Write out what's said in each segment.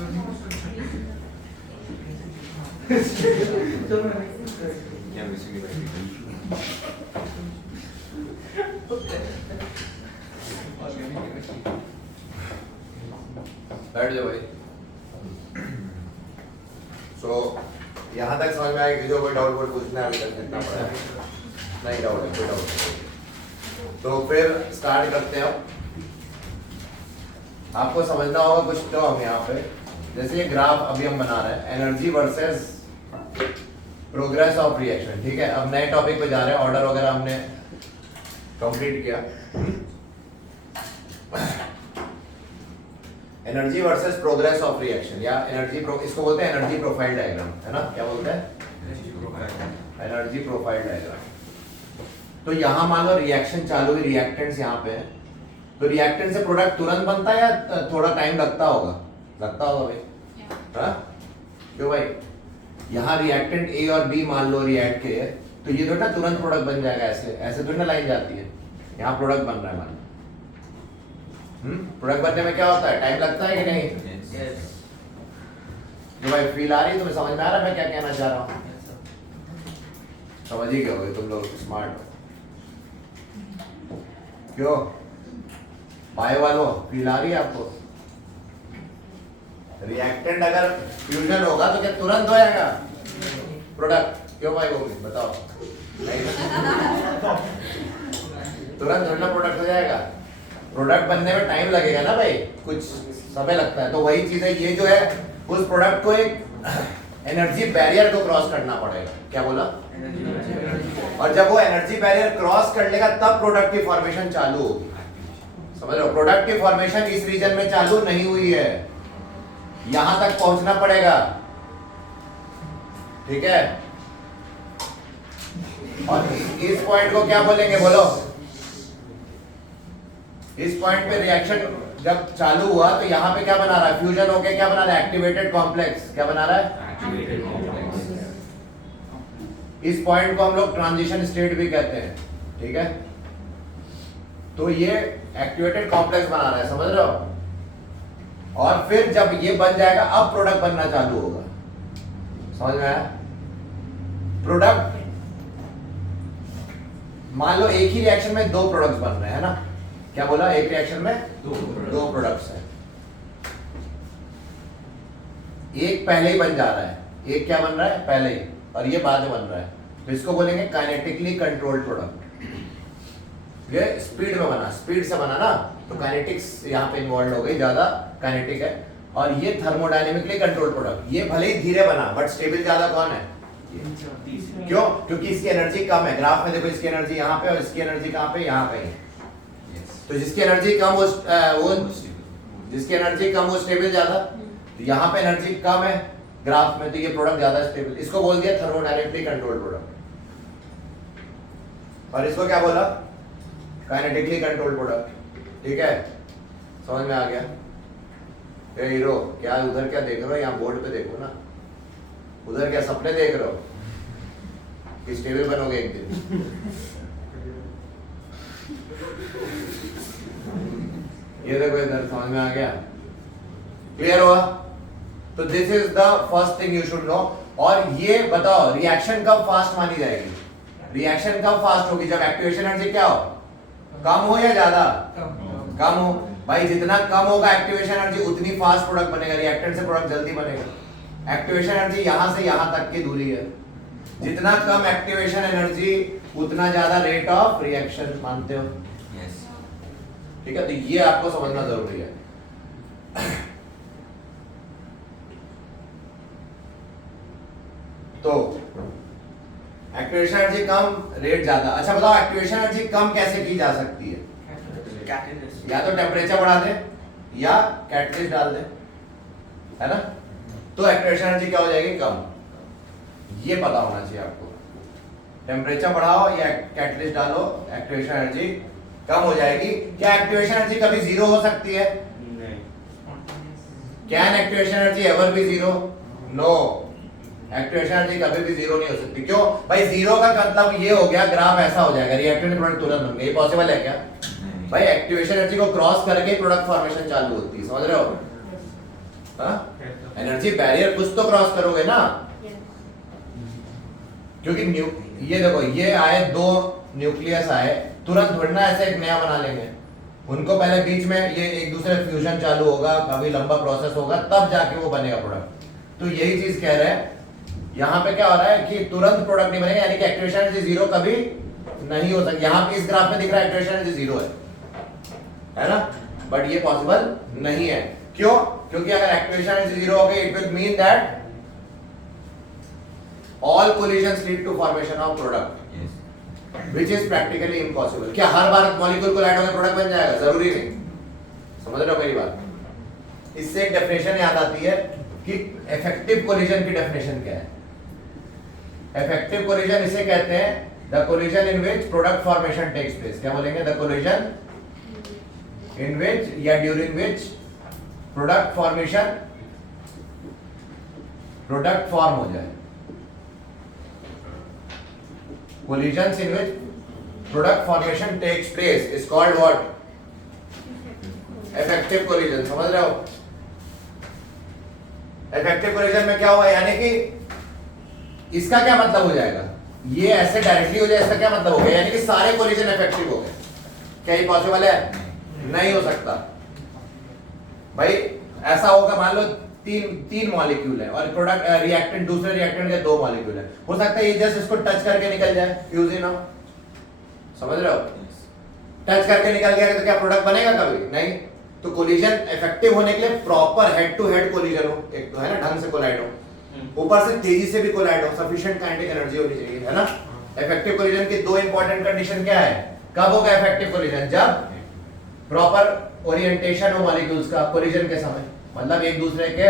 क्या मिसिंग बैठ जाओ भाई। सो यहाँ तक समझ में आएगा? जो कोई डाउट वोट पूछना है अभी तक कितना पड़ा है? नहीं डाउट है, कोई डाउट नहीं। तो फिर स्टार्ट करते हैं। आपको समझना होगा कुछ टर्म यहाँ पे, जैसे ये ग्राफ अभी हम बना रहे हैं, energy versus progress of reaction. ठीक है, अब नए टॉपिक पे जा रहे हैं। ऑर्डर वगैरह हमने कंप्लीट किया। Energy versus progress of reaction, या इसको बोलते हैं एनर्जी प्रोफाइल डायग्राम, है ना? क्या बोलते हैं? Energy profile diagram. तो यहाँ मान लो रिएक्शन चालू हुई, रिएक्टेंट्स यहाँ पे है, तो रिएक्टेंट से प्रोडक्ट तुरंत बनता है या थोड़ा टाइम लगता होगा? लगता होगा भाई, हाँ? क्यों भाई? यहाँ रिएक्टेंट ए और बी मान लो रिएक्ट के, तो ये थोड़ा तुरंत प्रोडक्ट बन जाएगा। ऐसे ऐसे थोड़ी ना लाइन जाती है। यहाँ प्रोडक्ट बन रहा है मान लो। प्रोडक्ट बनने में क्या होता है? टाइम लगता है कि नहीं? यस। जो भाई फील आ रही है, तुम्हें समझ में आ रहा है मैं क्या कहना चाह रहा हूँ? समझ ही गए होगे तुम लोग, स्मार्ट हो। क्यों बायो वालों, फील आ रही है आपको? रिएक्टेंट अगर फ्यूजन होगा तो क्या तुरंत हो जाएगा प्रोडक्ट? क्यों भाई होगी बताओ? नहीं तुरंत थोड़ा प्रोडक्ट हो जाएगा। प्रोडक्ट बनने में टाइम लगेगा ना भाई, कुछ समय लगता है। तो वही चीज है, ये जो है उस प्रोडक्ट को एक एनर्जी बैरियर को क्रॉस करना पड़ेगा। क्या बोला? और जब वो एनर्जी बैरियर क्रॉस कर लेगा तब प्रोडक्ट की फॉर्मेशन चालू होगी। समझ लो, प्रोडक्ट की फॉर्मेशन इस रीजन में चालू नहीं हुई है, यहां तक पहुंचना पड़ेगा। ठीक है, और इस पॉइंट को क्या बोलेंगे बोलो? इस पॉइंट पे रिएक्शन जब चालू हुआ तो यहाँ पे क्या बना रहा है? फ्यूजन होके क्या बना रहा है? Activated complex. क्या बना रहा है? Activated complex. इस पॉइंट को हम लोग ट्रांजिशन स्टेट भी कहते हैं। ठीक है, तो ये एक्टिवेटेड कॉम्प्लेक्स बना रहा है, समझ रहे हो? और फिर जब ये बन जाएगा अब प्रोडक्ट बनना चालू होगा। समझ में आया? प्रोडक्ट मान लो एक ही रिएक्शन में दो प्रोडक्ट्स बन रहे हैं ना? क्या बोला? एक रिएक्शन में दो प्रोडक्ट्स हैं। एक पहले ही बन जा रहा है, एक क्या बन रहा है? पहले ही, और ये बाद में बन रहा है। तो इसको बोलेंगे काइनेटिकली कंट्रोल्ड प्रोडक्ट। ये स्पीड में बना, स्पीड से बना ना, तो काइनेटिक्स यहाँ पे इन्वॉल्व हो गई, ज्यादा काइनेटिक है। और ये थर्मोडायनेमिकली कंट्रोल्ड प्रोडक्ट, ये भले ही धीरे बना बट स्टेबल ज्यादा कौन है? क्यों? क्योंकि इसकी एनर्जी कम है। ग्राफ में देखो, इसकी एनर्जी यहाँ पे और इसकी एनर्जी कहाँ पे? यहाँ पे है। तो जिसकी एनर्जी कम वो जिसकी एनर्जी कम वो स्टेबल ज्यादा। तो यहाँ पे एनर्जी कम है ग्राफ में, तो ये प्रोडक्ट ज्यादा स्टेबल। इसको बोल दिया थर्मोडायनेमिकली कंट्रोल्ड प्रोडक्ट। और इसको क्या बोला? Kinetically controlled product. ठीक है, समझ में आ गया? ए हीरो, क्या उधर क्या देख रहे हो? यहाँ बोर्ड पे देखो ना, उधर क्या सपने देख रहे हो कि स्टेबल बनोगे एक दिन? ये देखो इधर, समझ में आ गया? क्लियर हुआ? तो this is the first thing you should know. और ये बताओ रिएक्शन कब फास्ट मानी जाएगी? रिएक्शन कब फास्ट होगी? जब एक्टिवेशन एनर्जी क्या हो? कम हो या ज्यादा? कम हो। भाई जितना कम होगा एक्टिवेशन एनर्जी उतनी फास्ट प्रोडक्ट बनेगा, रिएक्टेंट से प्रोडक्ट जल्दी बनेगा। एक्टिवेशन एनर्जी यहां से यहां तक की दूरी है, जितना कम एक्टिवेशन एनर्जी उतना ज्यादा रेट ऑफ रिएक्शन। मानते हो? यस। ठीक है, तो ये आपको समझना जरूरी है। तो एक्टिवेशन एनर्जी कम, रेट ज्यादा। अच्छा बताओ, एक्टिवेशन एनर्जी कम कैसे की जा सकती है? या तो टेम्परेचर बढ़ा दे या कैटलिस्ट डाल दे, है ना? तो एक्टिवेशन एनर्जी क्या हो जाएगी? कम। ये पता होना चाहिए आपको। टेम्परेचर बढ़ाओ या कैटलिस्ट डालो, एक्टिवेशन एनर्जी कम हो जाएगी। क्या एक्टिवेशन एनर्जी कभी जीरो हो सकती है? नहीं। Can activation energy ever be zero? No, activation energy कभी भी जीरो नहीं हो सकती। क्यों भाई? जीरो का मतलब ये हो गया ग्राफ ऐसा हो जाएगा, रिएक्टेंट प्रोडक्ट तुरंत बन गया। ये पॉसिबल है क्या भाई? एक्टिवेशन एनर्जी को क्रॉस करके प्रोडक्ट फॉर्मेशन चालू होती है, समझ रहे हो? हाँ, एनर्जी बैरियर कुछ तो क्रॉस करोगे ना, क्योंकि ये देखो ये आए दो न्यूक्लियस आए, तुरंत थोड़ी ना ऐसे एक नया बना लेंगे, उनको पहले बीच में ये एक दूसरे फ्यूजन चालू होगा, काफी लंबा प्रोसेस होगा, तब जाके वो बनेगा प्रोडक्ट। तो यही चीज कह रहे हैं यहाँ पे, क्या हो रहा है कि तुरंत प्रोडक्ट नहीं बनेगा, यानी कि एक्टिवेशन एनर्जी जीरो कभी नहीं हो सकती। यहाँ पे इस ग्राफ में दिख रहा है एक्टिवेशन एनर्जी जीरो है ना, बट ये पॉसिबल नहीं है। क्यों? क्योंकि अगर एक्टिवेशन एनर्जी जीरो हो गई, it will mean that all collisions lead to formation of product, which is practically impossible। क्या हर बार मॉलिक्यूल कोलाइड होकर प्रोडक्ट बन जाएगा? जरूरी नहीं। समझ रहे हो मेरी बात? इससे एक डेफिनेशन याद आती है कि इफेक्टिव कोलिजन की डेफिनेशन क्या है। इफेक्टिव कोलिजन इसे कहते हैं the collision in which product formation takes place. क्या बोलेंगे? द कोलिजन इन विच या during which product formation, product form हो जाए। Collisions in which product formation takes place is called what? Effective collision। समझ रहे हो? Effective collision में क्या हुआ, यानी कि इसका क्या मतलब हो जाएगा, ये ऐसे डायरेक्टली हो जाए, इसका क्या मतलब हो गया, यानी कि सारे कोलिजन इफेक्टिव हो गए। क्या ये पॉसिबल है? नहीं हो सकता भाई। ऐसा होगा, मान लो तीन मॉलिक्यूल है और प्रोडक्ट रिएक्टेंट, दूसरे रिएक्टेंट के दो मॉलिक्यूल है, हो सकता है ये जस्ट इसको टच करके निकल जाए, फ्यूज इन हो। समझ रहे हो? टच करके निकल गया तो क्या प्रोडक्ट बनेगा? कभी नहीं। तो कोलिजन इफेक्टिव होने के लिए proper head to head collision हो, एक तो है ना, ढंग से कोलाइड हो, ऊपर से तेजी से भी कोलाइड हो, सफिशिएंट काइनेटिक एनर्जी होनी चाहिए, है ना। इफेक्टिव कोलिजन की दो इंपॉर्टेंट कंडीशन क्या है? कब होगा इफेक्टिव कोलिजन? जब प्रॉपर ओरिएंटेशन हो मॉलिक्यूल्स का कोलिजन के समय, मतलब एक दूसरे के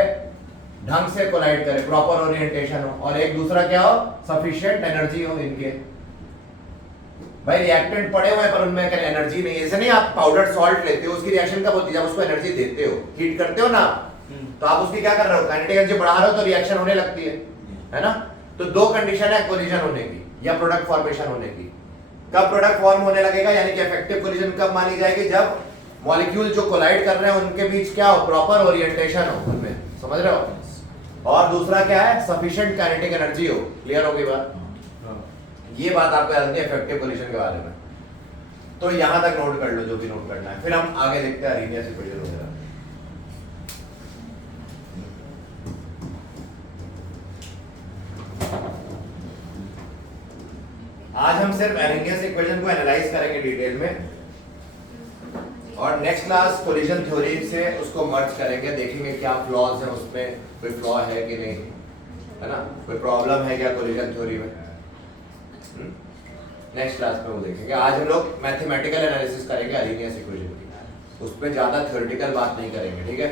ढंग से कोलाइड करे, प्रॉपर ओरिएंटेशन हो, और एक दूसरा क्या हो, सफिशिएंट एनर्जी हो इनके। भाई रिएक्टेंट पड़े हुए पर उनमें एनर्जी नहीं है। ऐसे नहीं, आप पाउडर सॉल्ट लेते हो, उसकी रिएक्शन कब होती है? जब उसको एनर्जी देते हो, हीट करते हो ना, तो आप उसकी क्या कर रहे हो, काइनेटिक एनर्जी बढ़ा रहे हो, तो रिएक्शन होने लगती है ना। तो दो कंडीशन है कोलिजन होने की या प्रोडक्ट फॉर्मेशन होने की। कब प्रोडक्ट फॉर्म होने लगेगा, यानी कि इफेक्टिव कोलिजन कब मानी जाएगी? जब मॉलिक्यूल जो कोलाइड कर रहे हैं उनके बीच क्या हो, प्रॉपर ओरिएंटेशन हो उनमें। समझ रहे हो? और दूसरा क्या है, सफिशिएंट काइनेटिक एनर्जी हो। क्लियर हो गई बात? ये बात आपको याद है इफेक्टिव कोलिजन के बारे में। तो यहां तक नोट कर लो जो भी नोट करना है, फिर हम आगे देखते हैं अरेनियस इक्वेशन वगैरह। आज हम सिर्फ अरेनियस इक्वेशन को एनालाइज करेंगे डिटेल में, और नेक्स्ट क्लास कोलिजन थ्योरी से उसको मर्ज करेंगे, देखेंगे क्या फ्लॉज है उसमें, कोई फ्लॉ है कि नहीं, है ना, कोई प्रॉब्लम है क्या कोलिजन थ्योरी में। नेक्स्ट क्लास में वो देखेंगे। आज हम लोग मैथमेटिकल एनालिसिस करेंगे अरेनियस इक्वेशन की, उसमें ज्यादा थ्योरेटिकल बात नहीं करेंगे, ठीक है,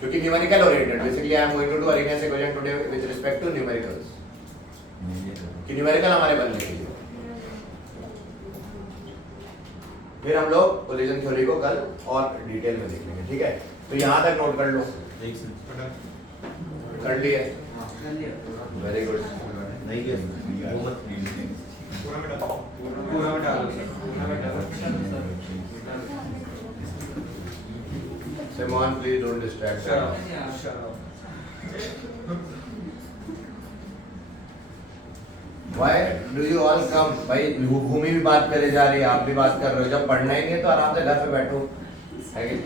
क्योंकि numerical oriented. Basically I am going to do Arrhenius equation today with respect to numericals, कि न्यूमेरिकल हमारे बनने के लिए। फिर हम लोग कोलिजन थ्योरी को कल और डिटेल में देख लेंगे, ठीक है। तो यहाँ तक नोट कर लो, कर लिया, very good. Simon, please don't distract. Why do you all come? भाई भूमि भी बात करे जा रही है, आप भी बात कर रहे हो। जब पढ़ना ही नहीं है तो आराम से घर पे बैठो, है कि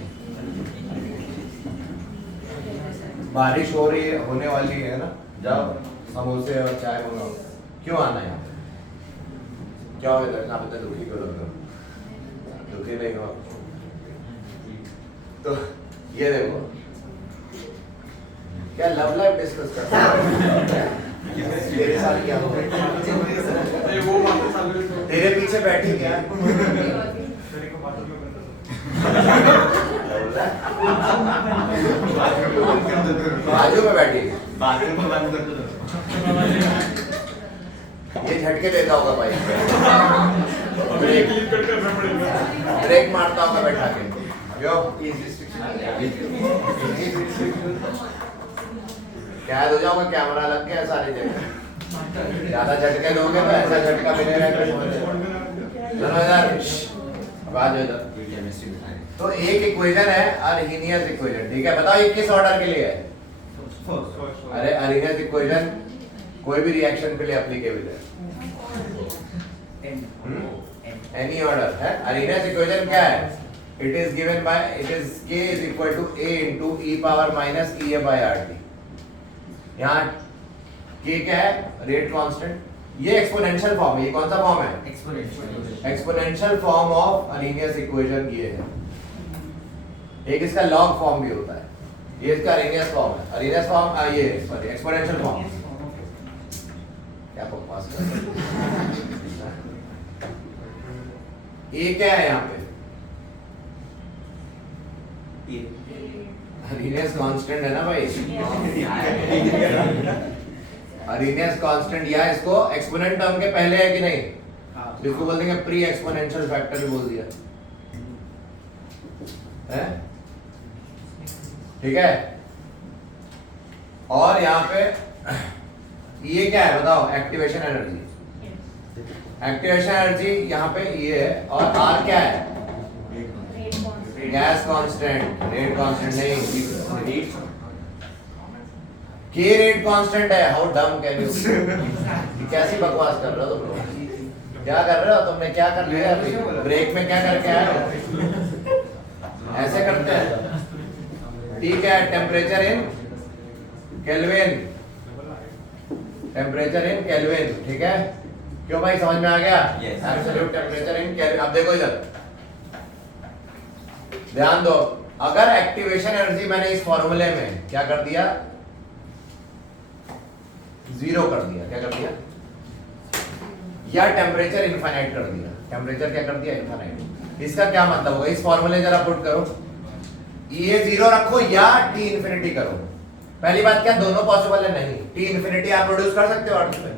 बारिश हो रही है, होने वाली है ना, जाओ समोसे और चाय मंगाओ। क्यों आना है यहाँ पे? क्या हो गया? आप इतना दुखी क्यों लग रहे हो? दुखी नहीं हो? तो ये देखो, क्या लव लाइफ डिस्कस करते हैं? तेरे साथ क्या हो? तेरे पीछे बैठी क्या? बाजू में बैठी, ये झटके देता होगा भाई, ब्रेक मारता होगा बैठा के। कैद हो जाओगे, कैमरा लग गया सारी जगह। ज्यादा झटके दोगे तो ऐसा झटका मिलेगा। तो एक इक्वेशन है अरहेनियस इक्वेशन, ठीक है। बताओ ये किस ऑर्डर के लिए है? अरे अरेनियस इक्वेशन कोई भी रिएक्शन के लिए एप्लीकेबल है, एनी ऑर्डर है। अरेनियस इक्वेशन क्या है? It is given by, it is k is equal to a into e power minus ea by rt। यहाँ k क्या है? Rate constant. ये एक्सपोनेंशियल फॉर्म है। ये कौन सा फॉर्म है? Exponential form of Arrhenius equation ये है। एक इसका लॉग फॉर्म भी होता है, ये इसका अरेनियस फॉर्म है। अरेनियस फॉर्म ये सॉरी एक्सपोनेंशियल फॉर्म। क्या बकवास कर रहे हो? ये क्या है यहाँ पे? अरेनियस कांस्टेंट है ना भाई। अरेनियस कांस्टेंट या इसको एक्सपोनेंट टर्म के पहले है कि नहीं? इसको बोल देंगे प्री एक्सपोनेंशियल फैक्टर भी बोल दिया है, ठीक है। और यहाँ पे ये क्या है बताओ? Activation energy. एक्टिवेशन एनर्जी यहाँ पे ये है। और आर क्या है? Gas constant. रेट कांस्टेंट नहीं, के रेट कांस्टेंट है। हाउ डम कैन यू? कैसी बकवास कर रहे हो तुम लोग? क्या कर रहे हो तुमने? क्या कर लिया अभी ब्रेक में? क्या करके आए हो? ऐसे करते हैं, ठीक है। Temperature in kelvin, temperature in kelvin, ठीक है। क्यों भाई, समझ में आ गया? Absolute temperature in kelvin. अब देखो इधर ध्यान दो। अगर एक्टिवेशन एनर्जी मैंने इस फॉर्मूले में क्या कर दिया? जीरो कर दिया। क्या कर दिया? या टेम्परेचर इनफाइनाइट कर दिया। टेम्परेचर क्या कर दिया? इनफाइनाइट। इसका क्या मतलब होगा? इस फॉर्मूले जरा पुट करो। ये जीरो रखो या टी इन्फिनिटी करो। पहली बात क्या दोनों पॉसिबल है? नहीं। टी इन्फिनिटी आप प्रोड्यूस कर सकते हो अर्थ में?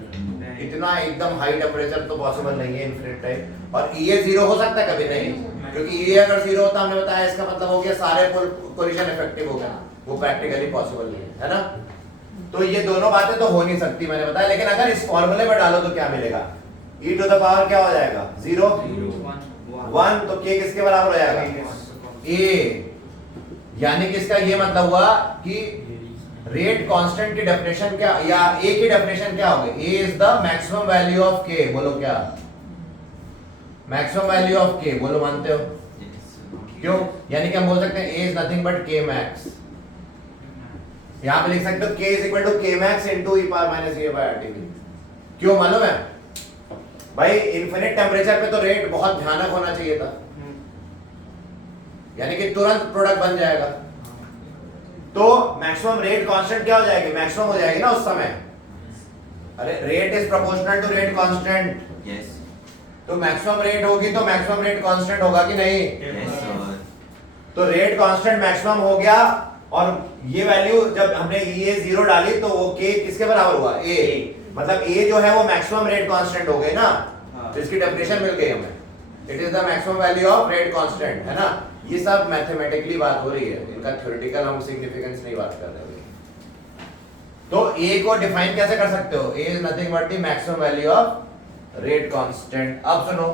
इतना एकदम हाई टेम्परेचर तो पॉसिबल नहीं है इन्फिनिट टाइम। और ये जीरो हो सकता है? कभी नहीं, क्योंकि ये अगर जीरो होता हमने बताया इसका मतलब हो गया सारे कोलिजन इफेक्टिव हो गया। वो प्रैक्टिकली पॉसिबल नहीं है ना। तो ये दोनों बातें तो हो नहीं सकती मैंने बताया। लेकिन अगर इस फॉर्मूले में डालो तो क्या मिलेगा? e टू द पावर क्या हो जाएगा? 0 1। तो k किसके बराबर हो जाएगा? a। यानी कि इसका ये मतलब हुआ कि रेट कांस्टेंट की डेफिनेशन क्या, या a की डेफिनेशन क्या होगी? a is the maximum value of k। बोलो क्या? Maximum value of k। बोलो मानते हो? क्यों? यानी कि हम बोल सकते हैं a is nothing but k max. यहां पे लिख सकते हो k is equal to k max into e power minus a by rt। क्यों मालूम है भाई? इन्फिनिट टेम्परेचर पे तो रेट बहुत भयानक होना चाहिए था, यानी कि तुरंत प्रोडक्ट बन जाएगा। तो मैक्सिमम रेट कांस्टेंट क्या हो जाएगी? मैक्सिमम हो जाएगी ना उस समय। अरे rate is proportional to rate constant. Yes. तो मैक्सिमम रेट होगी तो मैक्सिमम रेट कांस्टेंट होगा कि नहीं? Yes sir. तो रेट कांस्टेंट मैक्सिमम हो गया। और ये वैल्यू जब हमने ये जीरो डाली तो वो k किसके बराबर हुआ? a। मतलब a जो है वो मैक्सिमम रेट कांस्टेंट हो गई ना। तो इसकी डेफिनेशन मिल गई हमें। It is the maximum value of rate constant, है ना। ये सब मैथमेटिकली बात हो रही है, इनका थ्योरेटिकल हम सिग्निफिकेंस नहीं बात कर रहे हैं। तो a को डिफाइन कैसे कर सकते हो? a is nothing but the maximum value of rate constant. अब सुनो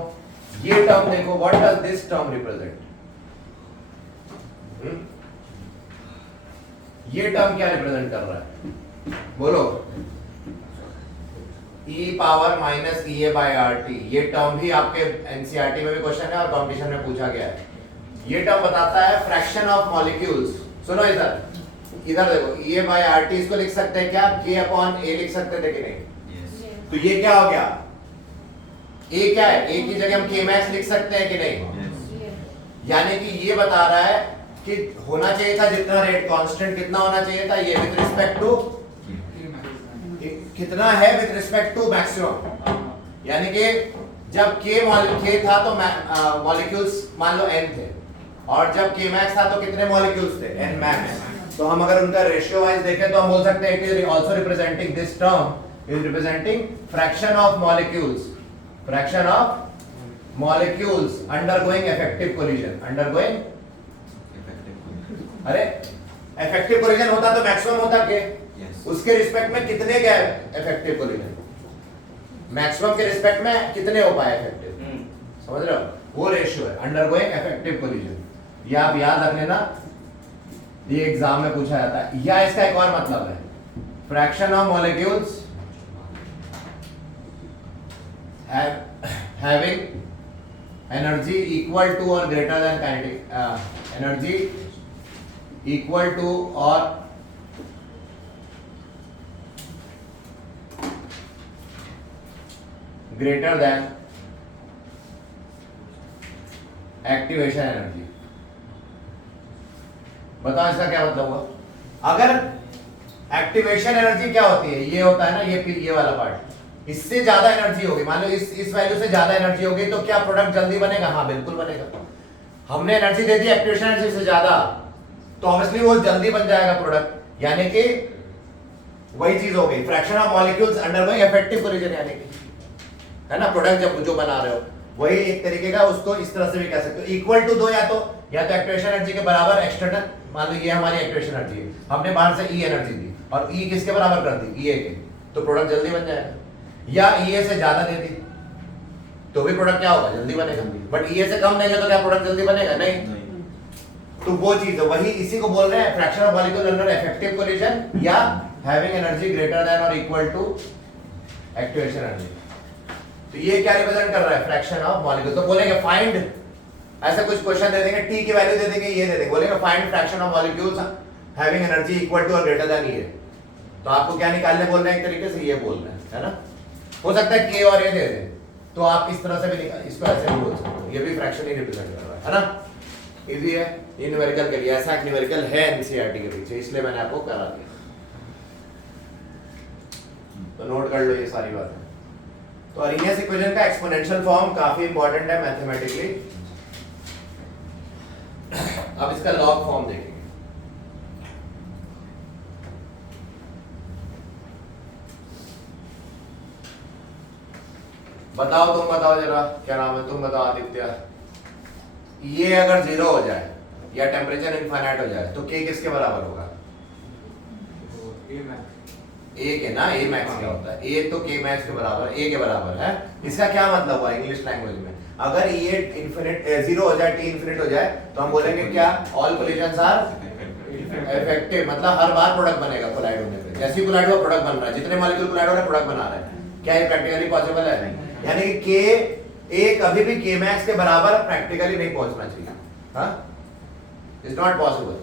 ये टर्म देखो, what does this term represent? ये टर्म क्या रिप्रेजेंट कर रहा है? बोलो। e power minus e by rt। ये टर्म भी आपके एनसीईआरटी में भी क्वेश्चन है और कॉम्पिटिशन में पूछा गया है। ये टर्म बताता है फ्रैक्शन ऑफ मॉलिक्यूल्स। सुनो इधर, इधर देखो, e बाय rt इसको लिख सकते हैं क्या? k अपॉन a लिख सकते थे कि नहीं? यस। तो ये क्या हो गया? a क्या है? a की जगह हम k मैक्स लिख सकते हैं कि नहीं? यस। यानी कि ये बता रहा है कि होना चाहिए था जितना रेट कांस्टेंट, कितना होना चाहिए था? ये विद रिस्पेक्ट टू कितना है? With respect to maximum. यानी कि जब k था तो मॉलिक्यूल्स मान लो n थे, और जब k मैक्स था तो कितने मॉलिक्यूल्स थे? n max. तो हम अगर उनका रेशियो वाइज देखें तो हम बोल सकते हैं कि also representing this term is representing fraction of molecules. Fraction of molecules undergoing effective collision. Undergoing, अरे इफेक्टिव कोलिजन होता तो मैक्सिमम होता के, उसके रिस्पेक्ट में कितने गए इफेक्टिव कोलिजन? मैक्सिमम के रिस्पेक्ट में कितने हो पाए इफेक्टिव? समझ रहे हो? वो रेशियो है अंडरगोइंग इफेक्टिव कोलिजन। ये आप याद रख लेना। ये एग्जाम में पूछा जाता है। या इसका एक और मतलब है, fraction of molecules having energy equal to और greater than kinetic energy equal to और ग्रेटर देन एक्टिवेशन एनर्जी। बताओ इसका क्या मतलब हुआ? अगर एक्टिवेशन एनर्जी क्या होती है, ये होता है ना, ये वाला पार्ट, इससे ज्यादा एनर्जी होगी, मान लो इस वैल्यू से ज्यादा एनर्जी होगी, तो क्या प्रोडक्ट जल्दी बनेगा? हाँ बिल्कुल बनेगा। हमने एनर्जी दे दी एक्टिवेशन एनर्जी से ज्यादा, तो ऑब्वियसली वो जल्दी बन जाएगा प्रोडक्ट। यानी कि वही चीज हो गई, fraction of molecules undergoing effective collision, यानी कि है ना, प्रोडक्ट जब जो बना रहे हो वही एक तरीके का, उसको इस तरह से भी कह सकते हो, इक्वल टू दो, या तो एक्टिवेशन एनर्जी के बराबर एक्सटर्नल, मान लो ये हमारी एक्टिवेशन एनर्जी है, हमने बाहर से ई एनर्जी दी और ई किसके बराबर कर दी? ई ए के, तो प्रोडक्ट जल्दी बन जाएगा। या ई ए से ज्यादा दे दी तो भी प्रोडक्ट क्या होगा? जल्दी बनेगा। बट ई ए से कम देंगे तो क्या प्रोडक्ट जल्दी बनेगा? नहीं। तो वो चीज है, वही इसी को बोल रहे हैं fraction of molecule under effective collision या हैविंग एनर्जी ग्रेटर देन और इक्वल टू एक्टिवेशन एनर्जी। तो ये क्या रिप्रेजेंट कर रहा है? Fraction of molecule. तो बोलेंगे फाइंड, ऐसा कुछ क्वेश्चन दे देंगे, टी की वैल्यू दे देंगे, ये दे देंगे, बोलेंगे find fraction of molecules having energy equal to और ग्रेटर देन ये। तो आपको क्या निकालने बोल रहे हैं? एक तरीके से ये बोल रहे हैं, है ना। हो सकता है के और ये दे दे, तो आप इस तरह से भी निकाल, इसको ऐसे भी बोल सकते हो, ये भी फ्रैक्शन ही रिप्रेजेंट कर रहा है ना। इजी है ये न्यूमेरिकल के लिए, ऐसा एक न्यूमेरिकल है एनसीईआरटी के पीछे, इसलिए मैंने आपको करा दिया। तो नोट कर लो ये सारी बातें। तो अरेनियस इक्वेशन का एक्सपोनेंशियल फॉर्म काफी इंपॉर्टेंट है मैथमेटिकली। अब इसका लॉग फॉर्म देखेंगे। बताओ, तुम बताओ जरा, क्या नाम है, तुम बताओ आदित्य। ये अगर जीरो हो जाए या टेम्परेचर इनफाइनाइट हो जाए तो के किसके बराबर होगा? ए के ना, ए मैक्स क्या होता है? ए तो के मैक्स के बराबर, ए के बराबर है। इसका क्या मतलब हुआ इंग्लिश लैंग्वेज में? अगर ये इनफिनिट जीरो हो जाए, टी इनफिनिट हो जाए, तो हम बोलेंगे क्या? ऑल कोलिजंस आर इफेक्टिव, मतलब हर बार प्रोडक्ट बनेगा कोलाइड होने पे। जैसे ही कोलाइड हुआ प्रोडक्ट बन रहा है, जितने मॉलिक्यूल कोलाइड हो रहे हैं प्रोडक्ट बना रहे हैं। क्या ये प्रैक्टिकली पॉसिबल है? नहीं। यानी कि के ए कभी भी के मैक्स के बराबर प्रैक्टिकली नहीं पहुंचना चाहिए, हाँ, इट्स नॉट पॉसिबल।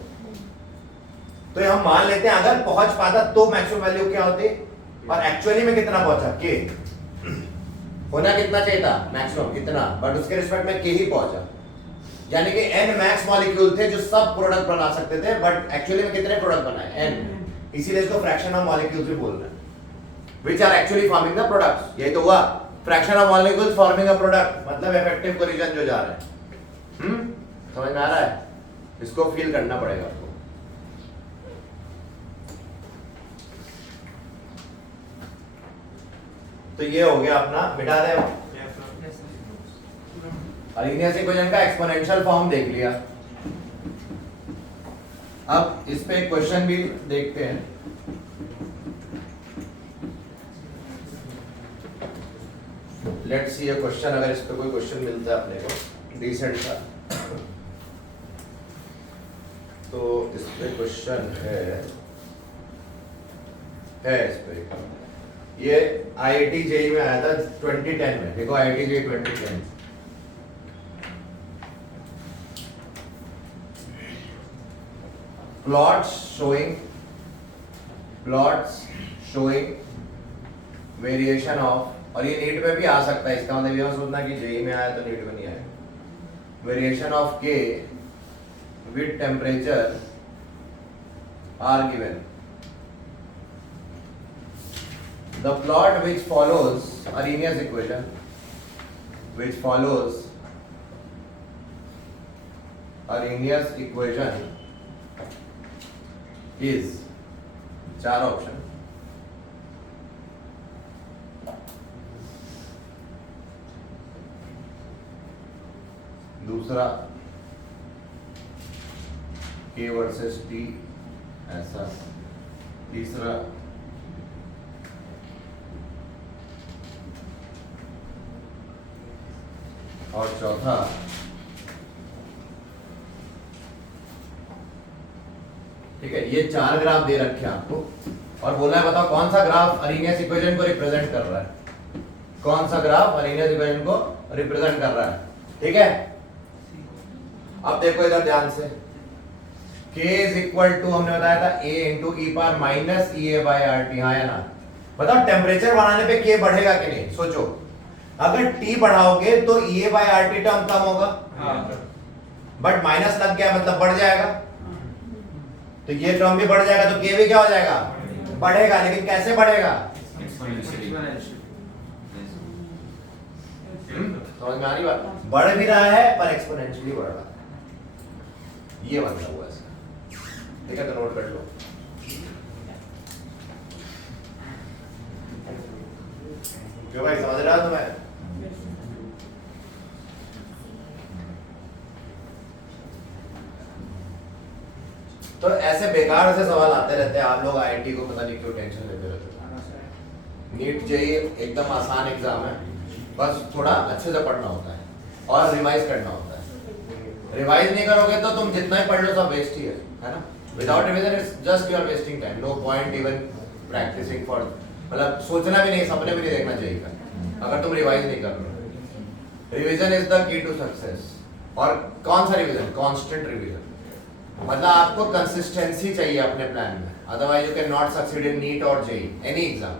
तो हम मान लेते हैं अगर पहुंच पाता तो मैक्सिमम वैल्यू क्या होती, और एक्चुअली में कितना पहुंचा? के होना कितना चाहिए था? मैक्सिमम कितना, बट उसके रिस्पेक्ट में के ही पहुंचा। यानी कि एन मैक्स मॉलिक्यूल थे जो सब प्रोडक्ट बना सकते थे, बट एक्चुअली में कितने प्रोडक्ट बनाए? एन। इसीलिए इसको फ्रैक्शन ऑफ मॉलिक्यूल्स भी बोल रहे हैं, which are actually forming the products. यही तो हुआ, fraction of molecules forming a product, मतलब इफेक्टिव कोलिजन जो जा रहा है। समझ में आ रहा है? इसको फील करना पड़ेगा आपको। तो ये हो गया अपना, मिटा दे। अरेनियस इक्वेशन का एक्सपोनेंशियल फॉर्म देख लिया। अब इस पे एक क्वेश्चन भी देखते हैं। लेट्स सी अ क्वेश्चन, अगर इस पे कोई क्वेश्चन मिलता है अपने को डिसेंट सा। तो इस पे क्वेश्चन है इस पे, ये आईआईटी जेई में आया था 2010 में। देखो IIT JEE 2010, plots showing variation of, और ये नीट में भी आ सकता है, इसका मतलब ये मत सोचना कि जेई में आया तो नीट में नहीं आया। Variation of k with temperature are given. The plot which follows Arrhenius equation, is चार ऑप्शन। दूसरा K वर्सेस T ऐसा। तीसरा और चौथा ठीक है, ये 4 ग्राफ दे रखे हैं आपको और बोला है बताओ कौन सा ग्राफ अरेनियस इक्वेशन को रिप्रेजेंट कर रहा है, कौन सा ग्राफ अरेनियस इक्वेशन को रिप्रेजेंट कर रहा है। ठीक है, अब देखो इधर ध्यान से, k इज इक्वल टू हमने बताया था a into E power minus E A by R T, हाँ या ना? बताओ टेम्परेचर बढ़ाने पे k बढ़ेगा कि नहीं? सोचो, अगर t बढ़ाओगे तो ई ए बाई आर टी टर्म कम होगा, बट माइनस लग गया मतलब बढ़ जाएगा, तो ये टर्म भी बढ़ जाएगा तो k भी क्या हो जाएगा? बढ़ेगा। लेकिन कैसे बढ़ेगा? समझ में आ रही बात? बढ़ भी रहा है पर एक्सपोनेंशियली बढ़ रहा है, ये मतलब हुआ इसका। ठीक है, तो नोट कर लो। क्यों भाई, समझ रहा हो तुम्हें? तो ऐसे बेकार से सवाल आते रहते हैं, आप लोग आईआईटी को पता नहीं क्यों टेंशन लेते रहते हैं। नीट जेईई एकदम आसान एग्जाम है, बस थोड़ा अच्छे से पढ़ना होता है और रिवाइज करना होता है। रिवाइज नहीं करोगे तो तुम जितना ही पढ़ लो सब वेस्ट ही है ना? Without revision it's just you are wasting time, no point even practising for, मतलब सोचना भी नहीं, सपने भी नहीं देखना चाहिए का, अगर तुम रिवाइज नहीं कर रहे। Revision is the key to success. और कौन सा रिवीजन? कांस्टेंट रिवीजन, मतलब आपको कंसिस्टेंसी चाहिए अपने प्लान में, otherwise you can not succeed in NEET और JEE, any exam.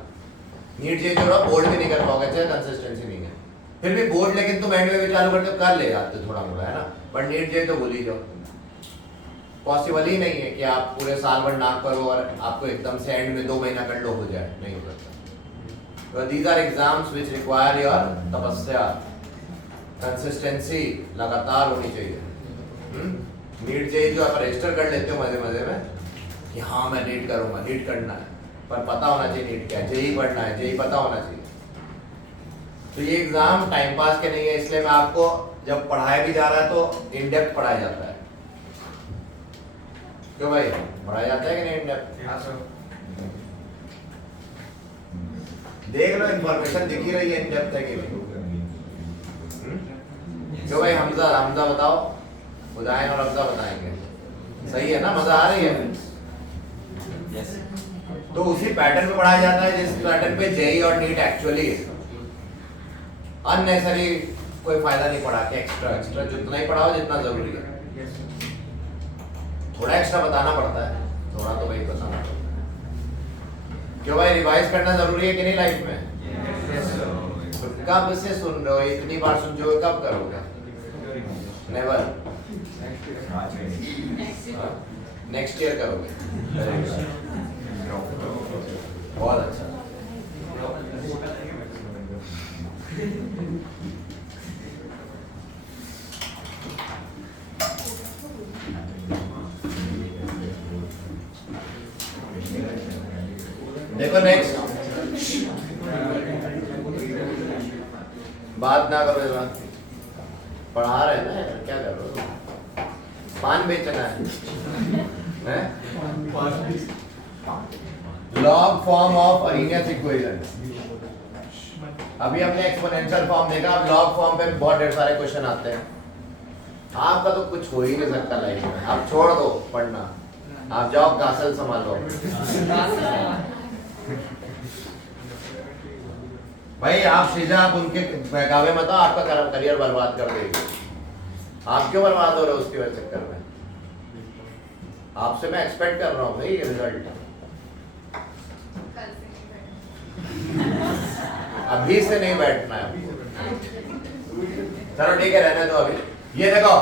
NEET JEE जो बोर्ड भी नहीं कर पाओगे चाहे कंसिस्टेंसी नहीं है, फिर भी बोर्ड लेकिन तुम एंड में भी चालू करते हो कर ले जाते थोड़ा मोड़ा, है ना? पर नीट जेईई तो भूल ही जाओ, पॉसिबल ही नहीं है कि आप पूरे साल भर नाक करो और आपको एकदम से एंड में 2 महीना कर लो हो जाए, नहीं हो सकता। तो these are exams which require your तपस्या, कंसिस्टेंसी लगातार होनी चाहिए। नीट जेईई जो आप रजिस्टर कर लेते हो मजे मजे में कि हाँ मैं नीट करूंगा, नीट करना है, पर पता होना चाहिए नीट क्या है, जेईई पढ़ना है, जेईई पता होना चाहिए। तो ये एग्जाम टाइम पास के नहीं है, इसलिए मैं आपको जब पढ़ाया भी जा रहा है तो इन डेप्थ पढ़ाया जाता है। क्यों भाई, पढ़ाया जाता है कि नहीं इन डेप्थ? देख लो इंफॉर्मेशन दिख ही रही है इन डेप्थ है कि नहीं? क्यों भाई, हमजा बताओ, उदायन और हमजा बताएंगे, सही है ना? मजा आ रही है? Yes. तो उसी पैटर्न पे पढ़ाया जाता है जिस पैटर्न पे जेईई और नीट एक्चुअली है। अननेसेसरी कोई फायदा नहीं पढ़ा के, एक्स्ट्रा जितना ही पढ़ाओ जितना जरूरी है। थोड़ा एक्स्ट्रा बताना पड़ता है, थोड़ा तो भाई बताना पड़ता है। क्यों भाई, रिवाइज करना जरूरी है कि नहीं लाइफ में? तो कब से सुन रहे हो, इतनी बार सुन रहे हो, कब करोगे? नेवर, नेक्स्ट ईयर करोगे। बहुत अच्छा। देखो नेक्स्ट, बात ना करो जरा, पढ़ा रहे हैं ना यार, क्या कर रहे हो? पान बेचना है? Log form of Arrhenius equation. अभी हमने एक्सपोनेंशियल फॉर्म देखा, अब लॉग फॉर्म पे बहुत ढेर सारे क्वेश्चन आते हैं। आपका तो कुछ हो ही नहीं सकता लाइफ में, आप छोड़ दो पढ़ना, आप जाओ कासल संभालो। भाई आप सीधा आप उनके बहकावे मत आओ, आपका करियर बर्बाद कर देगी। आप क्यों बर्बाद हो रहे हो उसके वजह चक्कर में? आपसे मैं एक्सपेक्ट कर रहा हूँ भाई रिजल्ट, अभी से नहीं बैठना है। चलो ठीक है, रहने दो अभी। ये देखो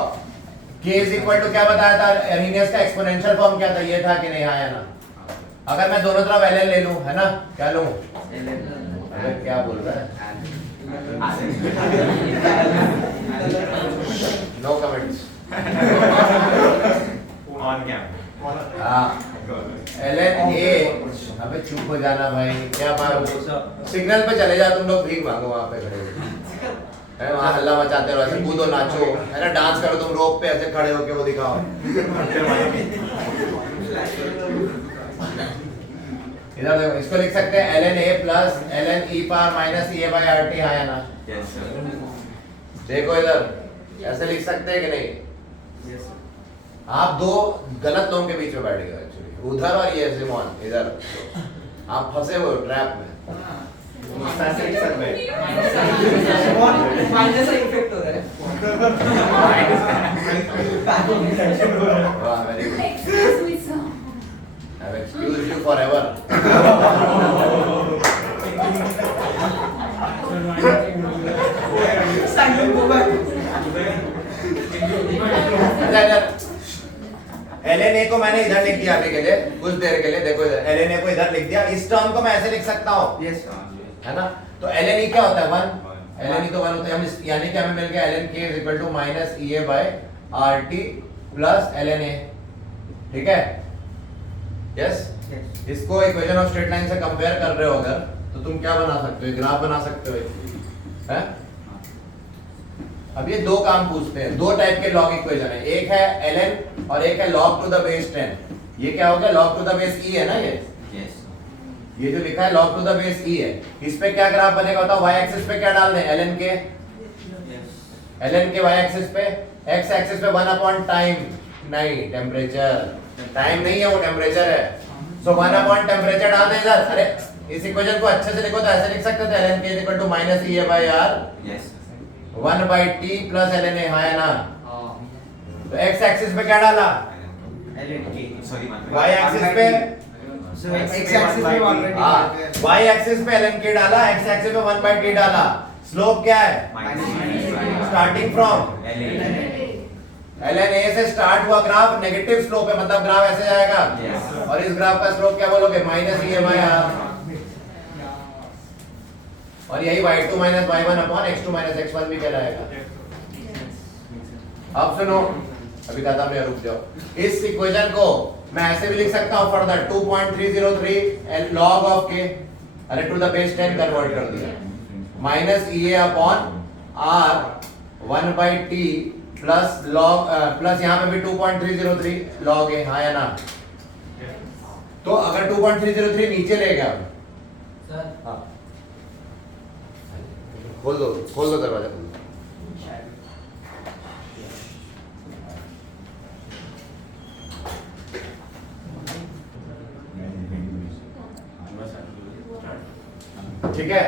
k इज इक्वल टू क्या बताया था, अरेनियस का एक्सपोनेंशियल फॉर्म क्या था, ये था कि नहीं? हाँ या ना? अगर मैं दोनों तरफ ln ले लूं, है ना, क्या लूं? अरे क्या बोल रहा है? No comments. हाँ, ln a, अबे चुप हो जाना भाई, क्या बात? सिग्नल पे चले जाओ तुम लोग, भीख मांगो वहां पे खड़े है, वहाँ हल्ला मचाते रहो, ऐसे कूदो नाचो, है ना, डांस करो तुम रोप पे ऐसे खड़े होके, वो दिखाओ। इधर देखो, इसको लिख सकते हैं ln a plus ln e power minus e by R T, हाँ या ना? देखो इधर ऐसे लिख सकते हैं कि नहीं? आप दो गलत लोगों के बीच में बैठ गए एक्चुअली। उधर और ये सिमोन इधर, आप फंसे हुए हो ट्रैप में। माइनस का इफेक्ट हो रहा है। वाह, very good. Excuse me, sir. I've excused you forever. Silent go back. LNA को मैंने इधर लिख दिया अभी के लिए, कुछ देर के लिए। देखो इधर LNA को इधर लिख दिया। इस टर्म को मैं ऐसे लिख सकता हूँ, Yes. है ना? तो LNE क्या होता है? 1। LNE तो 1 होता है। हम यानी कि हमें मिल गया LNK is equal to minus EA by RT plus LNA। ठीक है? Yes? Yes. इसको इक्वेशन ऑफ स्ट्रेट लाइन से कंपेयर कर रहे हो अगर, तो तुम क्या बना सकते हो? ग्राफ बना सकते हो, है? अब ये दो काम पूछते हैं। दो टाइप के लॉग इक्वेशन है, एक है ln और एक है log टू द बेस 10। ये क्या हो गया? log to the base e है ना? ये जो लिखा है log to the base e है। इस पे क्या ग्राफ बनेगा बताओ? y एक्सिस पे क्या डाल दें? ln के y एक्सिस पे, x एक्सिस पे 1 अपॉन टाइम, नहीं टेम्परेचर, टाइम नहीं है वो, टेम्परेचर है। सो 1 अपॉन टेम्परेचर डाल दें इधर। अरे इस इक्वेशन को अच्छे से लिखो तो ऐसे लिख सकते थे, ln k equal to minus e by r 1 by t plus ln a, हाँ है ना? तो x एक्सिस पे क्या डाला? y एक्सिस पे, So x axis पे already हाँ y एक्सिस पे ln k डाला, x एक्सिस पे 1 by t डाला। स्लोप क्या है? स्टार्टिंग फ्रॉम ln a से स्टार्ट हुआ ग्राफ नेगेटिव स्लोप है, मतलब ग्राफ ऐसे जाएगा। और इस ग्राफ का स्लोप क्या बोलोगे? Minus e by r। और यही y2 minus y1 upon x2 minus x1 भी कहलाएगा। अब सुनो, अभी खत्म नहीं, रुक जाओ। इस इक्वेशन को मैं ऐसे भी लिख सकता हूँ फर्दर, 2.303 log of k, अरे टू द बेस 10 कन्वर्ट कर दिया, minus EA upon r 1 by t plus log plus यहाँ पे भी 2.303 log a, हाँ या ना? तो अगर 2.303 नीचे ले गया, Sir. हाँ खोल दो दरवाजा, खोल दो। ठीक है,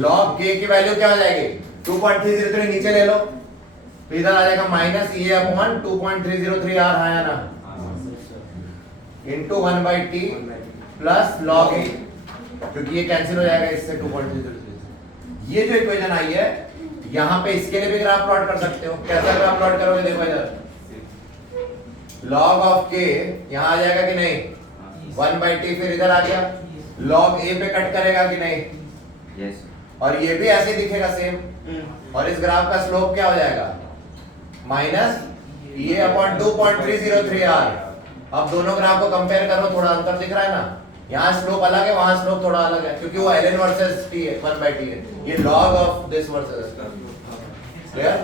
log k की वैल्यू क्या हो जाएगी? 2.303 नीचे ले लो तो इधर आ जाएगा माइनस e अपॉन 2.303 r, हाँ या ना? Into 1 by t plus log a, क्योंकि ये कैंसिल हो जाएगा इससे 2.303। ये जो इक्वेशन आई है, यहाँ पे इसके लिए भी ग्राफ प्लॉट कर सकते हो। कैसा ग्राफ प्लॉट करोगे? देखो इधर log ऑफ k यहाँ आ जाएगा कि नहीं? 1 by t, फिर इधर आ गया log a पे कट करेगा कि नहीं? और ये भी ऐसे दिखेगा सेम। और इस ग्राफ का स्लोप क्या हो जाएगा? Minus e upon 2.303 r। अब दोनों ग्राफ को कंपेयर करो, थोड़ा अंतर दिख रहा है ना? यहाँ स्लोप अलग है, वहां स्लोप थोड़ा अलग है, क्योंकि वो ln वर्सेस t है, 1 by t है। ये log of this versus clear?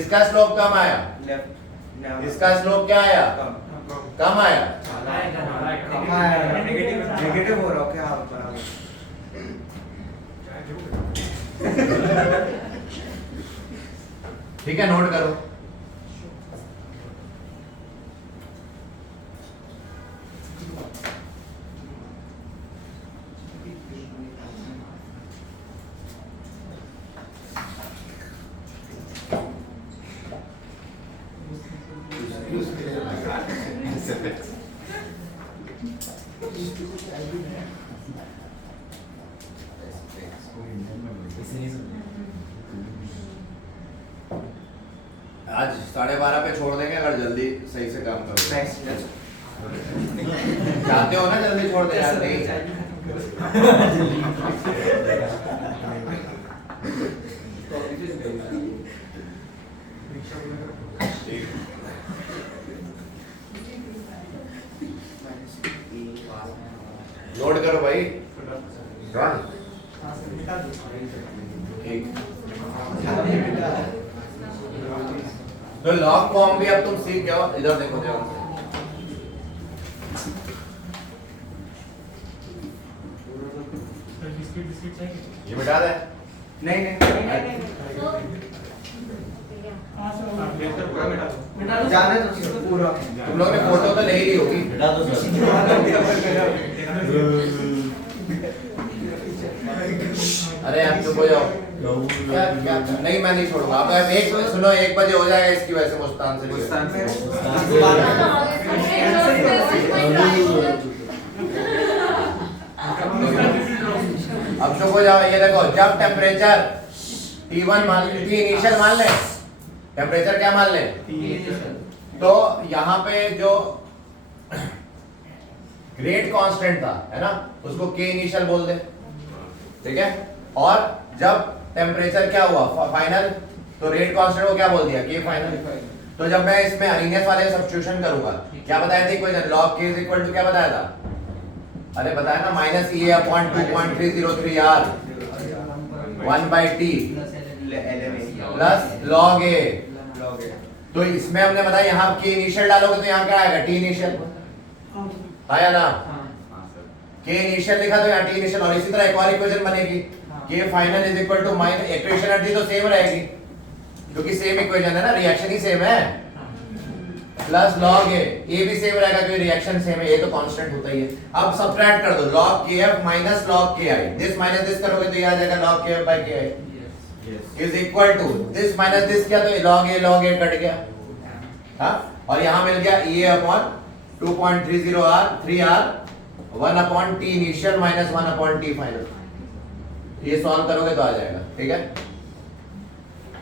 इसका स्लोप कम आया, इसका स्लोप क्या आया? कम आया। नेगेटिव हो रहा है क्या? बराबर। ठीक है, नोट करो। आज 12:30 पे छोड़ देंगे अगर जल्दी सही से काम करो। चाहते हो ना जल्दी छोड़ दे यार? नहीं नोट करो भाई। ठीक, तो लॉग फॉर्म भी अब तुम सीख गए हो। इधर देखो ध्यान से, ये मिटा दे। नहीं नहीं नहीं, नहीं, नहीं। जाने तो सर पूरा तुम लोग ने फोटो तो ले ही ली होगी। बेटा तो सर अरे आप चुप हो जाओ। क्या नहीं, मैं नहीं छोड़ूंगा। अब एक सुनो, 1 बजे हो जाएगा इसकी वजह से मुस्तान से अब चुप हो जाओ। ये देखो, जब टेम्परेचर T1 मान ले, T इनिशियल मान ले, टेम्परेचर क्या मान ले, तो यहाँ पे जो ग्रेड कांस्टेंट था, है ना, उसको K इनिशियल बोल दे, ठीक है। और जब टेम्परेचर क्या हुआ फाइनल, तो रेट कांस्टेंट को क्या बोल दिया, K फाइनल। तो जब मैं इसमें अरिनियस वाले सब्स्टिट्यूशन करूंगा, क्या बताया था equation, log K is equal to क्या बताया था, अरे बताया ना, minus E upon 2.303 R 1/T plus log A। तो इसमें हमने बताया यहाँ K इनिशियल डालोगे तो यहाँ क्या आएगा, T इनिशियल आया ना, K इनिशियल लिखा तो यहाँ T इनिशियल। और इसी तरह एक और इक्वेशन बनेगी, K final is equal to minus, equation energy तो सेम रहेगी क्योंकि सेम इक्वेशन है ना, रिएक्शन ही सेम है, प्लस log A, ये भी सेम रहेगा क्योंकि रिएक्शन सेम है, ये तो कांस्टेंट होता ही है। अब सब्ट्रैक्ट कर दो, log KF minus log KI, this minus this करोगे तो ये आ जाएगा log KF by KI is equal to this minus this, क्या तो log A कट गया, हाँ, और यहाँ मिल गया E upon 2.30 R 3R 1 upon T initial minus 1 upon T final. ये सॉल्व करोगे तो आ जाएगा, ठीक है।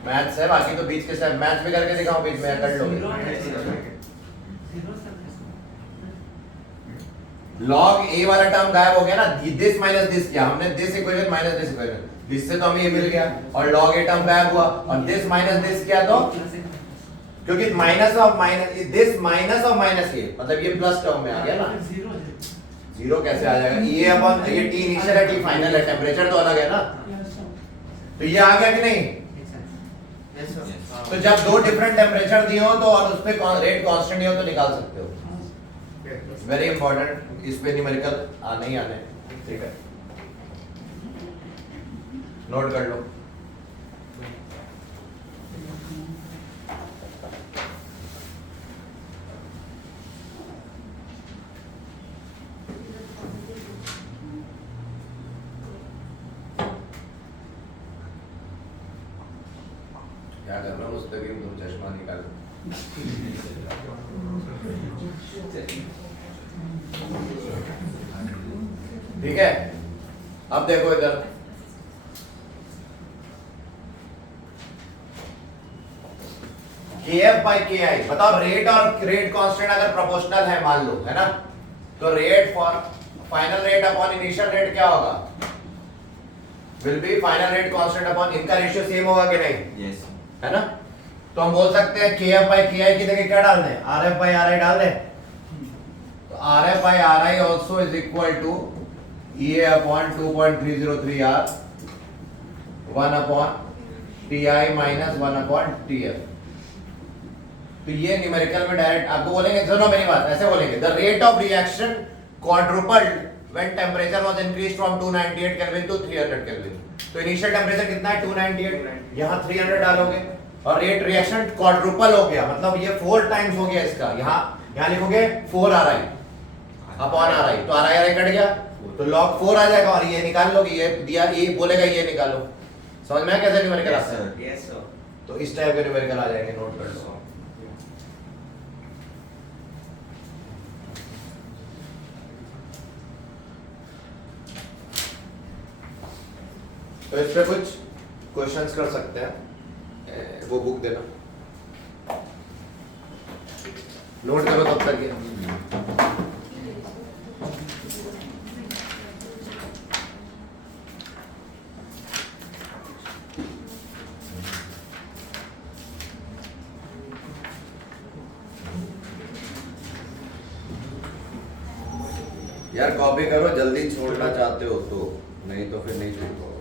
मैथ्स है, बाकी तो बीच के स्टेप मैथ्स भी करके दिखाऊं, बीच में कर लोगे। log A वाला टर्म गायब हो गया ना, दिस माइनस दिस किया हमने, this equation minus this equation, जिससे तो हमें ये मिल गया, और log A टर्म गायब हुआ, और दिस माइनस दिस किया तो, क्योंकि minus of minus, this minus of minus ये मतलब ये प्लस टर्म में आ गया ना, जीरो कैसे आ जाएगा, ये अपॉन ये T इनिशियल है, T फाइनल है, टेम्परेचर तो अलग है ना, तो ये आ गया कि नहीं। तो जब दो डिफरेंट टेम्परेचर दिए हो तो और उस पे रेट कांस्टेंट ही हो तो निकाल सकते हो। वेरी इंपॉर्टेंट, इस पे न्यूमेरिकल आने ही आने, ठीक है, नोट कर लो। क्या कर रहा हूँ, उस तक तुम चश्मा निकालो। ठीक है, अब देखो इधर, KF by KI, बताओ रेट और रेट कांस्टेंट अगर प्रोपोर्शनल है मान लो, है ना, तो rate for final rate upon initial rate क्या होगा, will be final rate constant upon, इनका रेशियो सेम होगा कि नहीं, यस, है ना। तो हम बोल सकते हैं KF by KI की जगह क्या डाल दें, RF by RI डाल दें, तो RF by RI also is equal to EA upon 2.303 R 1 upon TI minus 1 upon TF। तो ये न्यूमेरिकल में डायरेक्ट आपको बोलेंगे, सुनो मेरी बात, ऐसे बोलेंगे, the rate of reaction quadrupled when temperature was increased from 298 Kelvin to 300 Kelvin। तो इनिशियल टेम्परेचर कितना है 298, यहाँ 300 डालोगे और रेट रिएक्शन क्वाड्रुपल हो गया, मतलब ये 4 टाइम्स हो गया इसका, यहाँ लिखोगे 4 RI अपॉन RI, तो RI कट गया तो log 4 आ जाएगा, और ये निकाल लोगे, ये दिया, ये बोलेगा ये निकालो, समझ में कैसे न्यूमेरिकल आता है। यस सर, तो इस टाइप के न्यूमेरिकल आ जाएंगे, नोट कर लो। तो इस पे कुछ क्वेश्चंस कर सकते हैं, वो बुक देना, नोट करो तब तक ये। यार कॉपी करो, जल्दी छोड़ना चाहते हो तो, नहीं तो फिर नहीं छोड़ पाओगे।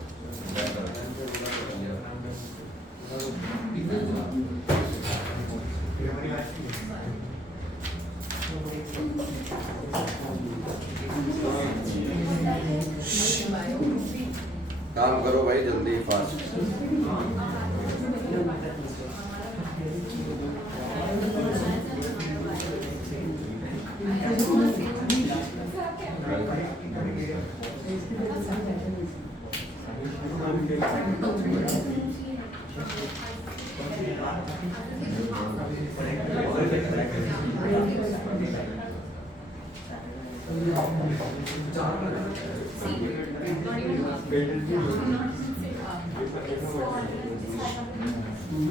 काम करो भाई जल्दी, फास्ट।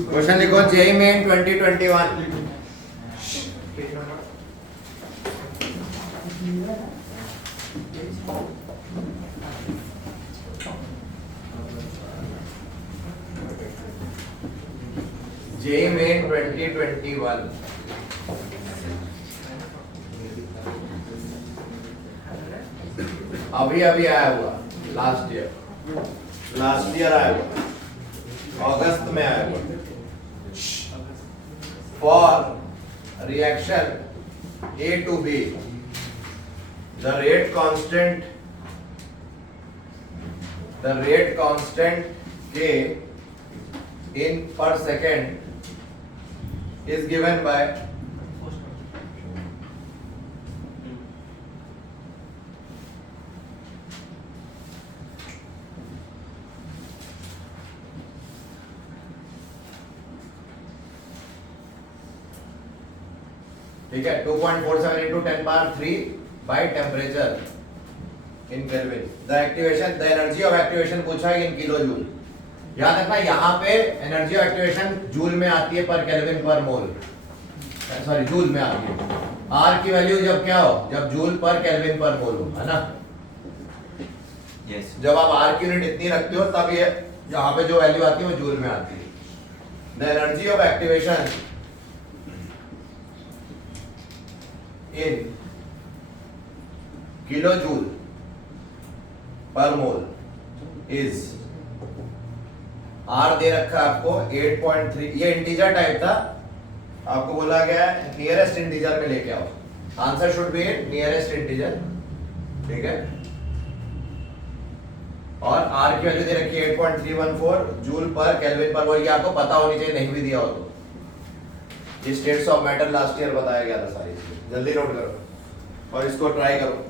क्वेश्चन लिखो जेई मेन 2021। जेई मेन 2021 अभी अभी आया हुआ, लास्ट ईयर आया हुआ, अगस्त में आया हुआ। For reaction A to B, the rate constant K in per second is given by ठीक है 2.47 into 10 power 3 by temperature in Kelvin। the energy of activation पूछा है इन किलो जूल। याद रखना यहाँ पे एनर्जी ऑफ एक्टिवेशन जूल में आती है पर केल्विन पर मोल, सॉरी जूल में आती है। आर की वैल्यू जब क्या हो, जब जूल पर केल्विन पर मोल हो, है ना। Yes. जब आप आर की यूनिट इतनी रखते हो तब ये यहाँ पे जो वैल्यू आती है वो जूल में आती है। The energy of activation in kilo joule per mole is, are they रखा है आपको 8.3, ये इंटीजर टाइप था, आपको बोला गया है नियरेस्ट इंटीजर में लेके आओ। Answer should be nearest integer, ठीक है। और आर की वैल्यू दे रखी है 8.314 जूल पर केल्विन पर मोल। ये आपको पता होनी चाहिए, नहीं भी दिया हो तो। ये states of matter last year बताया गया था सारी चीजें, जल्दी नोट करो और इसको ट्राई करो।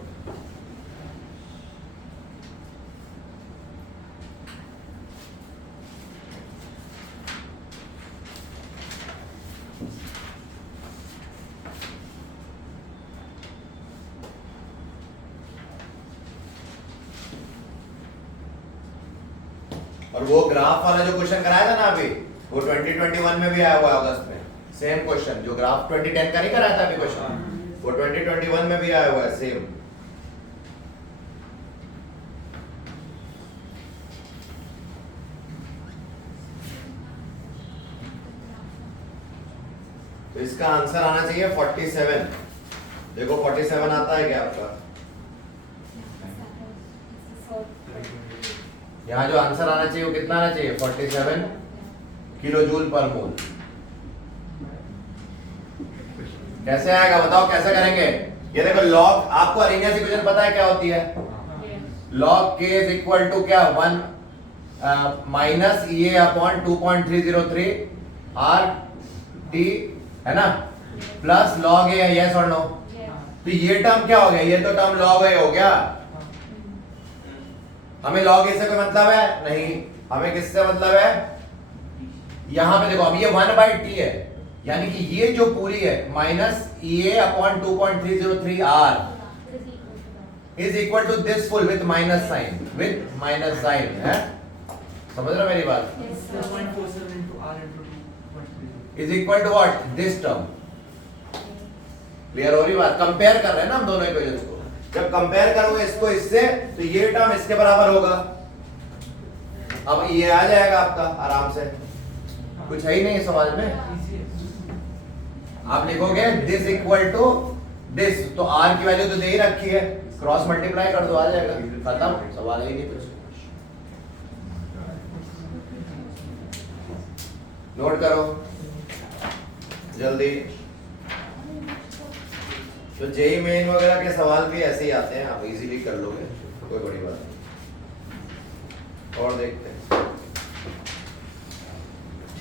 और वो ग्राफ वाला जो क्वेश्चन कराया था ना अभी, वो 2021 में भी आया हुआ है अगस्त में। सेम क्वेश्चन जो ग्राफ 2010 का नहीं कराया था अभी क्वेश्चन, वो 2021 में भी आया हुआ है सेम। तो इसका आंसर आना चाहिए 47। देखो 47 आता है क्या आपका? यहाँ जो आंसर आना चाहिए वो कितना आना चाहिए? 47 किलो जूल पर मोल। कैसे आएगा बताओ, कैसे करेंगे? ये देखो लॉग, आपको अरेनियस इक्वेशन पता है क्या होती है? Log k is equal to क्या 1 minus EA upon 2.303 R T, है ना, प्लस लॉग ए है, यस और नो। तो ये टर्म क्या हो गया? ये तो टर्म लॉग ए हो गया। हमें लॉग ए से कोई मतलब है नहीं, हमें किससे मतलब है? यहां पे देखो अब ये 1/t है, यानी कि ये जो पूरी है minus EA upon 2.303 R is equal to this full with minus sign, है। समझ रहे हो मेरी बात? Is equal to what? This term. Clear हो रही बात? कंपेयर कर रहे हैं ना हम दोनों इक्वेशंस को। जब कंपेयर करोगे इसको इससे, तो ये टर्म इसके बराबर होगा। अब ये आ जाएगा आपका आराम से, कुछ है ही नहीं समझ में। आप लिखोगे दिस इक्वल टू दिस, तो आर की वैल्यू तो दे ही रखी है, क्रॉस मल्टीप्लाई कर दो, आ जाएगा, खत्म, सवाल ही नहीं कुछ। नोट करो जल्दी। तो जेई मेन वगैरह के सवाल भी ऐसे ही आते हैं, आप इजीली कर लोगे, कोई बड़ी बात नहीं। और देखते हैं,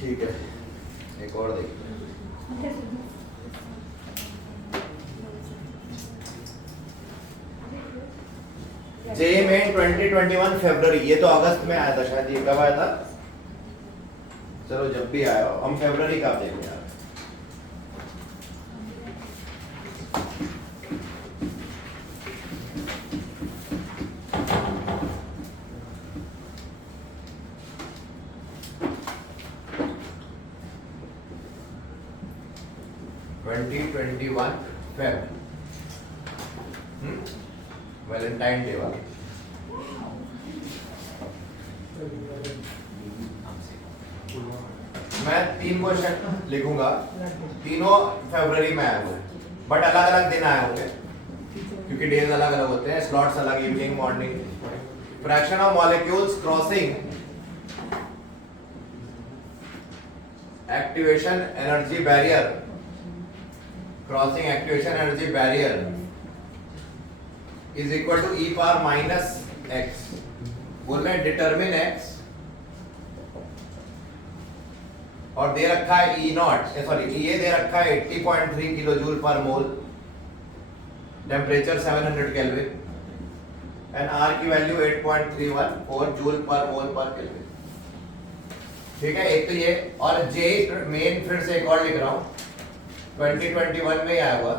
ठीक है, एक और देखते हैं। जे मेन 2021 फरवरी, ये तो अगस्त में आया था शायद, ये कब आया था? चलो जब भी आया हो, हम फरवरी का देखते हैं। वैलेंटाइन डे वाला। मैं 3 क्वेश्चन लिखूंगा, तीनों फरवरी में आए हुए, बट अलग अलग दिन आए होंगे क्योंकि डेज अलग अलग होते हैं, स्लॉट्स अलग, evening morning. Fraction of molecules crossing activation energy barrier, crossing activation energy barrier is equal to e power minus x. बोल रहे हैं डिटरमिन एक्स, और दे रखा है ई नॉट, सॉरी ये दे रखा है 80.3 kilo joule per mole, temperature 700 kelvin and R की वैल्यू 8.314 जूल पर मोल पर केल्विन। ठीक है, एक तो ये, और जे मेन फिर से एक और लिख रहा हूं, 2021 में आया हुआ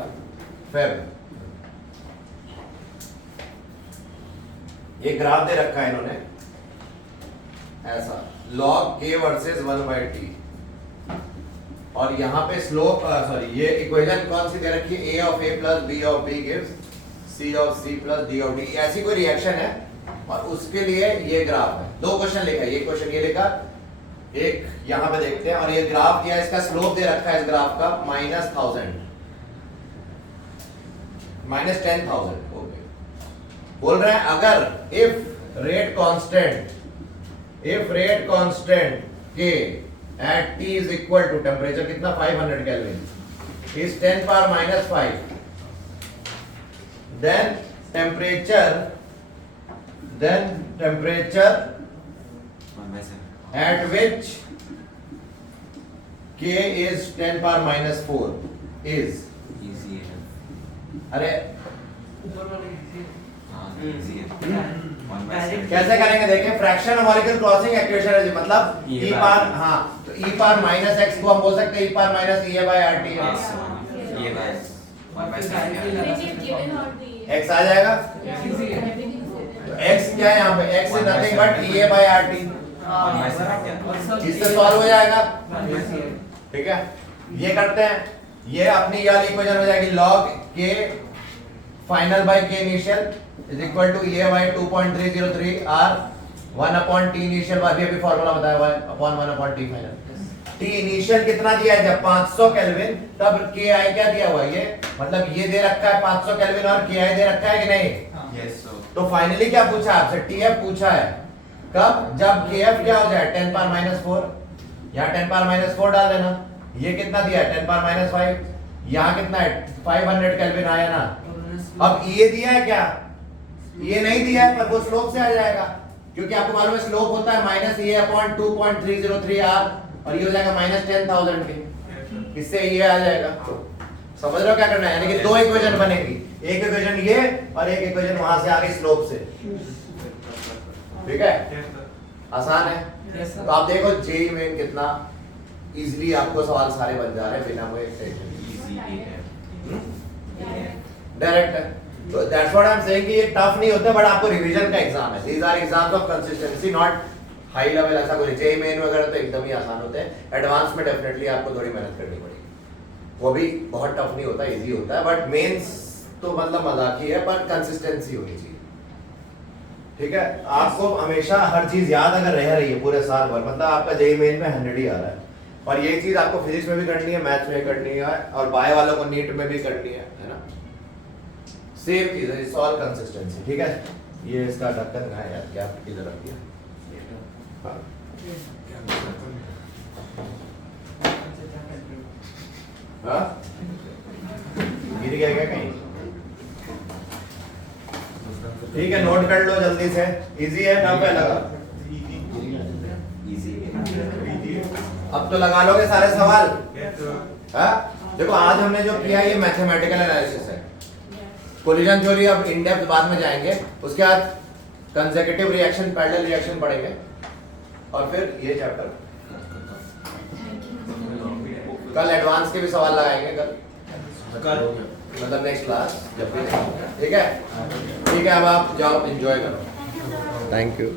फेब। ये ग्राफ दे रखा है इन्होंने ऐसा, log k वर्सेस 1/t, और यहाँ पे स्लोप, सॉरी ये इक्वेशन कौन सी दे रखी है, a of a plus b of b gives c of c plus d of d, ऐसी कोई रिएक्शन है, और उसके लिए ये ग्राफ है। 2 क्वेश्चन लिखा है, ये क्वेश्चन ये लिखा, एक यहाँ पे देखते हैं, और ये ग्राफ दिया, इसका स्लोप दे रखा है इस ग्राफ का -1000 -10,000। ओके, बोल रहे हैं अगर if rate constant k at t is equal to temperature कितना 500 kelvin is 10 power minus 5, then temperature at which k is 10 power minus 4 is easy है। अरे ऊपर वाले इजी हाँ easy है। 1/7 कैसे करेंगे देखें, fraction of molecule crossing activation energy मतलब E e पावर, हाँ तो e पावर माइनस x को हम बोल सकते हैं e power minus e by rt है, ये बस 1/7 x आ जाएगा, इजी है। तो x क्या है यहाँ पे, x is nothing but e by rt, इससे सॉल्व हो जाएगा। ठीक है, ये करते हैं, ये अपनी ये वाली इक्वेशन हो जाएगी log k final by k initial is equal to e by 2.303 r 1/t initial, अभी फार्मूला बताया हुआ है, upon 1/t final. t initial कितना दिया है, जब 500 केल्विन, तब ki क्या दिया हुआ है, ये मतलब ये दे रखा है 500 केल्विन और ki दे रखा है कि नहीं। Yes sir. तो फाइनली क्या पूछा आपसे, tf पूछा है, कब, जब kf क्या हो जाए 10 पावर माइनस 4, यहाँ 10 पावर माइनस 4 डाल देना, ये कितना दिया है 10 पावर माइनस 5, यहाँ कितना है 500 केल्विन आया ना। अब ये दिया है क्या, ये नहीं दिया है, पर वो स्लोप से आ जाएगा, क्योंकि आपको मालूम है स्लोप होता है माइनस ए अपॉन 2.303 आर, और ये हो जाएगा -10,000 के, इससे ये आ जाएगा। समझ रहे हो क्या करना है, यानी कि 2 इक्वेशन बनेगी, एक इक्वेशन ये और एक इक्वेशन वहां से आ गई स्लोप से। ठीक है, आसान है। तो आप देखो जेई मेन कितना इजीली आपको सवाल सारे बन जा रहे हैं बिना कोई easy है। डायरेक्ट है। तो that's what I am saying कि ये टफ नहीं होता, बट आपको रिवीजन का एग्जाम है, these are exams of consistency, not high level. ऐसा कोई जेई मेन वगैरह तो एकदम ही आसान होते हैं, एडवांस में डेफिनेटली आपको थोड़ी मेहनत करनी पड़ेगी, वो भी बहुत टफ नहीं होता, इजी होता है, बट मेंस तो मतलब मजाक ही है, पर कंसिस्टेंसी होनी चाहिए। ठीक है, आपको हमेशा हर चीज याद अगर रह रही है पूरे साल भर, मतलब आपका जेई मेन में 100 ही आ रहा है, और ये चीज आपको फिजिक्स में भी करनी है, मैथ्स में करनी है, और बायो वालों को नीट में भी करनी है ना, सेम चीज है, इट्स ऑल कंसिस्टेंसी। ठीक है, ये इसका ढक्कन कहाँ है यार, क्या किधर रख दिया, हाँ। हाँ? गिर गया क्या कहीं? ठीक है, नोट कर लो जल्दी से, इजी है टफ है लगा, easy है। अब तो लगा लोगे सारे सवाल। हाँ? देखो आज हमने जो किया ये मैथमेटिकल एनालिसिस है, कोलिजन थ्योरी अब इन डेप्थ बाद में जाएंगे, उसके बाद कंसेक्यूटिव रिएक्शन, पैरेलल रिएक्शन पढ़ेंगे और फिर ये चैप्टर कल एडवांस के भी सवाल लगाएंगे कल मतलब नेक्स्ट क्लास जब भी, ठीक है? ठीक है, अब आप जाओ एंजॉय करो। Thank you.